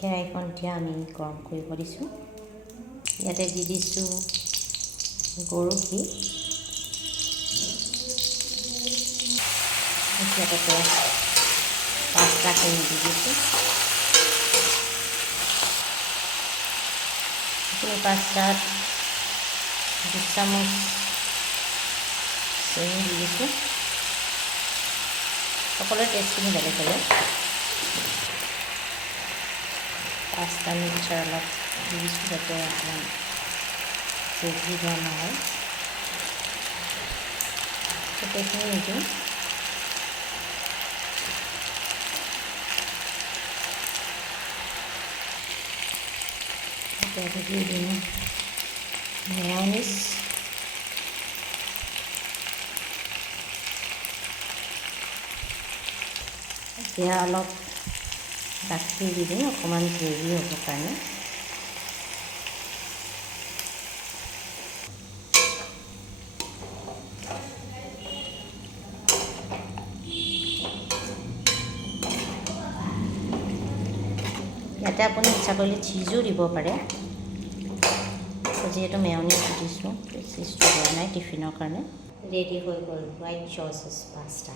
কেৰাহীখন এতিয়া আমি গৰম কৰিব দিছোঁ। ইয়াতে দি দিছোঁ গৰু ঘি। এতিয়া তাতে পাস্তাখিনি দি দিছোঁ। এইখিনি পাস্তাত 2 চামুচ চেনি দি দিছোঁ। সকলোৰে টেষ্টখিনি বেলেগ বেলেগ। পাস্তা মিক্সাৰ অলপ দি দিছোঁ যাতে অকণমান গ্ৰেভি ধৰণৰ হয়। গোটেইখিনি নিদিওঁ। এতিয়া দি দিম মেয়নিজ। এতিয়া অলপ গাখীৰ দি দিম অকণমান গ্ৰেভি হ'বৰ কাৰণে। ইয়াতে আপুনি ইচ্ছা কৰিলে চীজো দিব পাৰে। যিহেতু মেয়নিজ দিছোঁ, চীজটো দিয়া নাই টিফিনৰ কাৰণে। ৰেডি হৈ গ'ল হোৱাইট চচেছ পাস্তা।